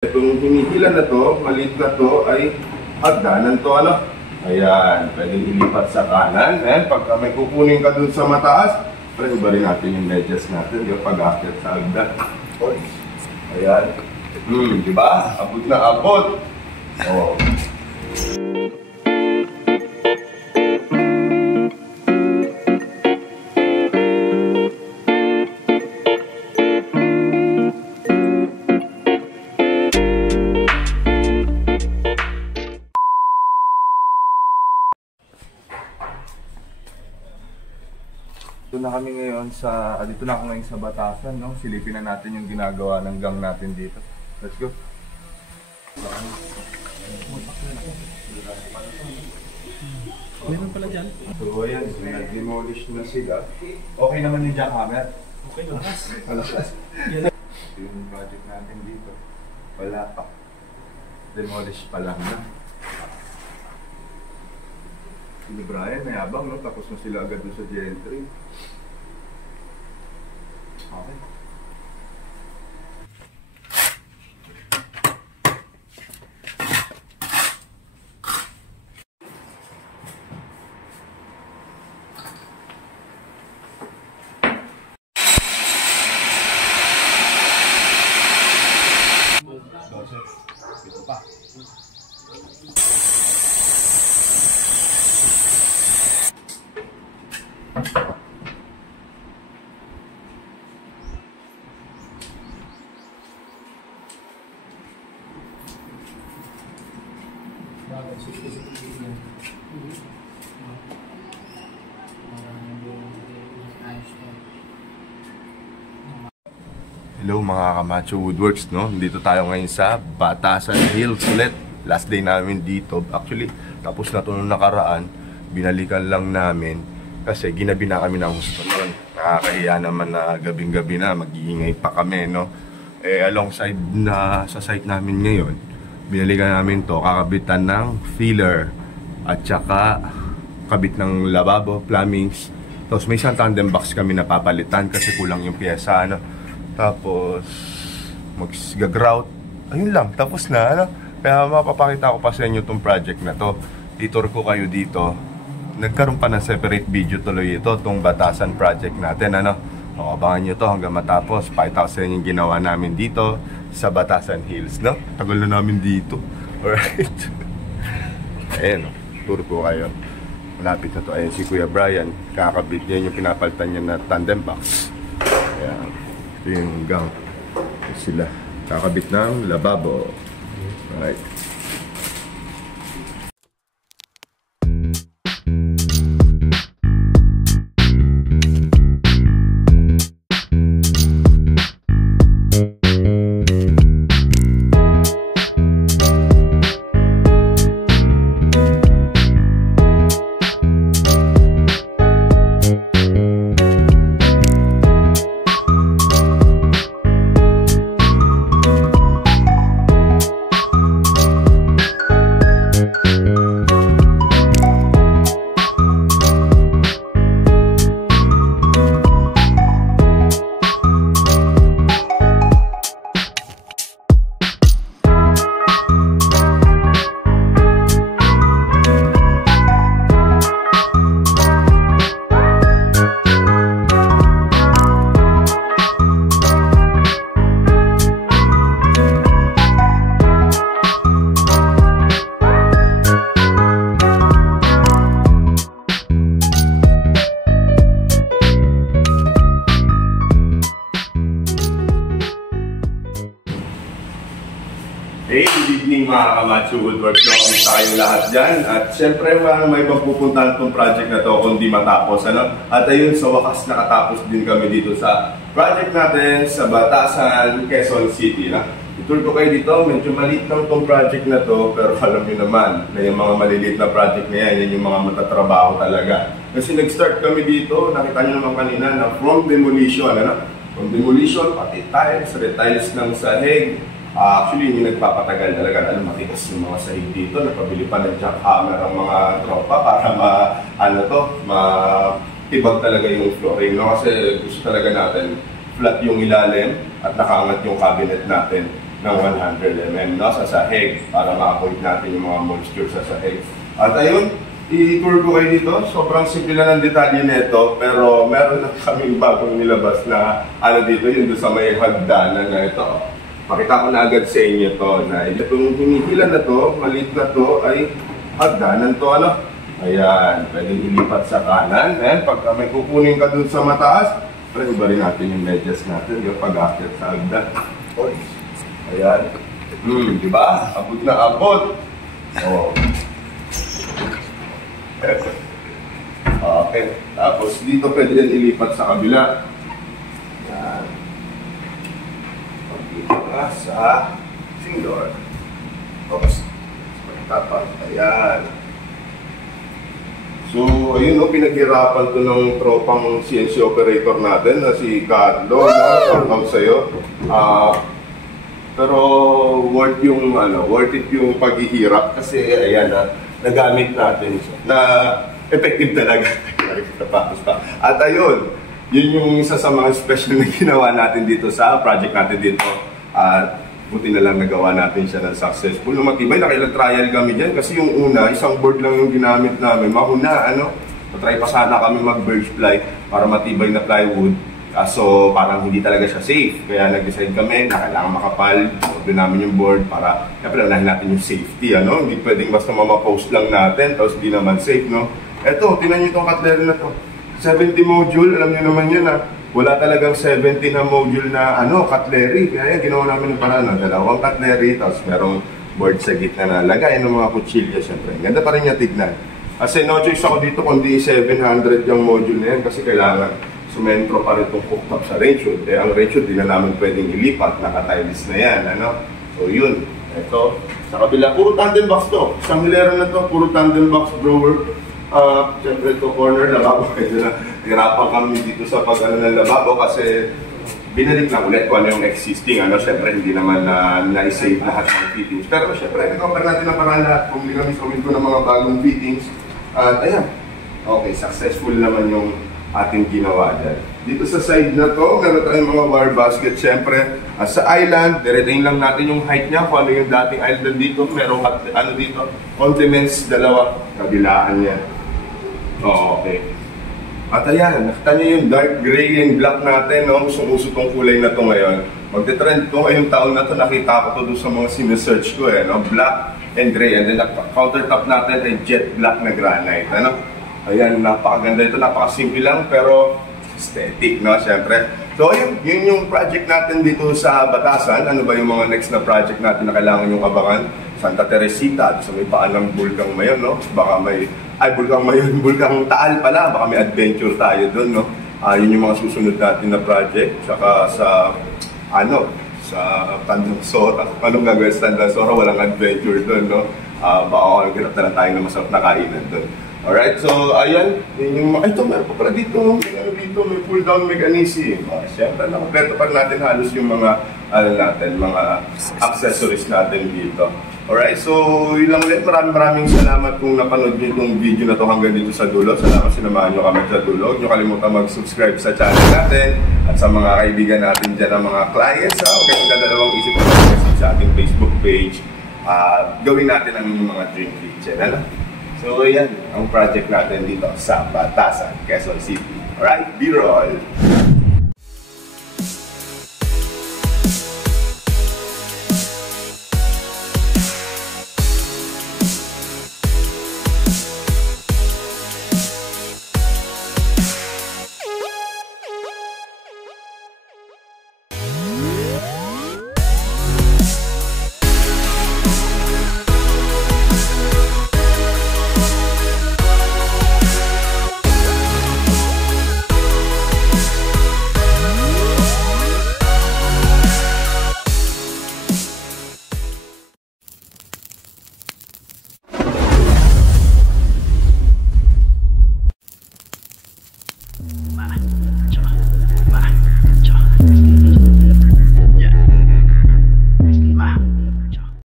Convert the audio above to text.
Itong hinihila na to, maliit na to, ay hagdanan to, ano? Ayan, pwedeng ilipat sa kanan. Ayan, pagka may kukunin ka dun sa mataas, pwede ba rin natin yung ledges natin, yung pag-akyat sa hagdan. Ayan. Diba? Abot na abot. Oh. Dito na kami ngayon dito na ako ngayon sa Batasan, no? Silipin na natin yung ginagawa ng gang natin dito. Let's go. Meron pala dyan. So ayan, nag-demolish na sila. Okay naman yung jackhammer? Okay, lakas. Malakas. Yung project natin dito, wala pa. Demolish pa lang na. Si Brian, mayabang, no? Tapos na sila agad doon sa gentry. Okay. Dito pa. Hello mga Camacho Woodworks, no? Dito tayo ngayon sa Batasan Hills ulit. Last day namin dito. Actually, tapos na ito nung nakaraan. Binalikan lang namin kasi ginabi na kami ng gusto noon. Nakakahiya naman na gabing-gabi na, mag-iingay pa kami, no? Alongside na sa site namin ngayon, binalikan namin to, kakabitan ng filler at saka kabit ng lababo, plumbings. Tapos may isang tandem box kami na papalitan kasi kulang yung pyesa, ano? Tapos mag-grout. Ayun lang, tapos na, ano? Kaya mapapakita ko pa sa inyo itong project na to. Titur ko kayo dito. Nagkaroon pa ng separate video tuloy ito, itong Batasan project natin, ano? O, abangan nyo to hanggang matapos. Pakita ko sa inyo yung ginawa namin dito sa Batasan Hills, no? Tagal na namin dito. Alright. Ayan, tour ko kayo. Malapit na to. Ayan si Kuya Brian. Kakabit niya yung pinapalitan niya na tandem box. Ayan. Ito yung gang. Sila. Kakabit ng lababo. Alright. Hey, good evening mga Camacho Woodworks. Kamusta kayong lahat dyan? At syempre may ibang pupuntahan itong project na to kung di matapos, ano? At ayun, sa wakas nakatapos din kami dito sa project natin sa Batasan, Quezon City. Itour ko kayo dito, medyo maliit lang itong project na to, pero alam nyo naman na yung mga maliliit na project na yan yung mga matatrabaho talaga. Kasi nag-start kami dito, nakita nyo naman kanina na from demolition, ano? From demolition, pati tiles, retiles ng sahig. Actually, hindi nagpapatagal talaga. Matigas yung mga sahig dito. Nagpabili pa ng jackhammer ang mga tropa para matibag talaga yung flooring. No? Kasi gusto talaga natin flat yung ilalim at nakaangat yung cabinet natin. ng 100 ml no, sa sahig para ma-avoid natin yung mga moisture sa sahig. At ayun, i-tour ko kayo dito. Sobrang simple lang ng detalye nito, pero meron na kaming bagong nilabas na ano dito, yung doon sa may hagdanan na ito. Pakita ko na agad sa inyo to na itong hinihilan na to, maliit na to, ay hagdanan to ano. Ayan, pwedeng ilipat sa kanan. Ayan, pagka may kukunin ka dun sa mataas, pwede ba rin natin yung medyas natin, yung pag-akit sa hagdan. Ayan. Diba? Abot na abot. Oh. Okay. Tapos dito pwede din ilipat sa kabila. Ayan. Pagdito ka sa single. Tapos, pagtapat. Ayan. So, ayun o, pinaghirapan to ng tropang CNC operator natin na si Carlo. Shout out sa'yo. Pero worth it yung paghihirap kasi ayan nagamit natin na effective talaga. At ayun, yun yung isa sa mga special na ginawa natin dito sa project natin dito. At buti na lang nagawa natin siya ng successful. Nung matibay, nakailang trial kami dyan kasi yung una, isang board lang yung ginamit namin. Mahuna, try pa sana kami mag-birch ply para matibay na plywood. So parang hindi talaga siya safe. Kaya nag-decide kami na kailangan makapal. Order namin yung board para unahin natin yung safety. Hindi pwedeng basta mamapost lang natin tapos hindi naman safe. Eto, tinan nyo itong cutlery na to. 70 module, alam nyo naman yun wala talagang 70 na module na cutlery. Kaya ginawa namin ng paraan. Dalawang cutlery, tapos merong board sa gitna na lagay ng mga kutsilya. Siyempre, ganda pa rin niya tignan. Kasi no choice ako dito kundi 700 yung module na yan kasi kailangan sumentro pa rin itong hooked up sa range hood. Ang range hood, di na namin pwedeng ilipat. Naka-tiles na yan. So yun. Ito. Sa kabila, puro tandem box to. Isang hilera na to, puro tandem box drawer. Siyempre ito corner, lababo. Hirapan kami dito sa pag-ano ng lababo kasi binalik lang ulit kung ano yung existing. Siyempre hindi naman na-save lahat ng fittings. Pero siyempre, nag-offer natin ang parang lahat. Kung hindi kami sumil ko ng mga bagong fittings. At ayan. Okay, successful naman yung ating ginawa dyan. Dito sa side na to, meron tayong mga wire basket. Siyempre, sa island, dire-drain lang natin yung height niya. Kung ano yung dating island dito, meron dito, condiments, dalawa, kabilaan yan. Okay. At ayan, nakita niyo yung dark gray and black natin, Usong-uso tong kulay na to ngayon. Magte-trend to ngayong taon na to, nakita ko to doon sa mga sinesearch ko, Black and gray. And then, countertop natin ay jet black na granite, Ayan, napakaganda ito, napakasimple lang, pero aesthetic, Siyempre. So, yun yung project natin dito sa Batasan. Ano ba yung mga next na project natin na kailangan yung abangan? Santa Teresita, sa may paan ng Bulkang Mayon, Baka may, Bulkang Mayon, Bulkang Taal pala, baka may adventure tayo doon, Yun yung mga susunod natin na project. Saka sa, sa Tandansora. Anong gagawin sa Tandansora? Walang adventure doon, Baka naghanap na lang tayo ng masarap na kainan doon. Alright, so ayan, ito meron pa pala dito, may pull down mechanism. Siyempre, nakompleto pa natin halos yung mga, mga accessories natin dito. Alright, so yun lang ulit, maraming salamat kung napanood nyo itong video na to hanggang dito sa dulo. Salamat sinamahan nyo kami sa dulo. Huwag nyo kalimutan mag-subscribe sa channel natin at sa mga kaibigan natin dyan, ang mga clients. Huwag kayong dadalawang isip na mag-message sa ating Facebook page. Gawin natin ang mga dream kitchen, So, yan ang project natin dito sa Batasan, Quezon City. Alright, B-roll!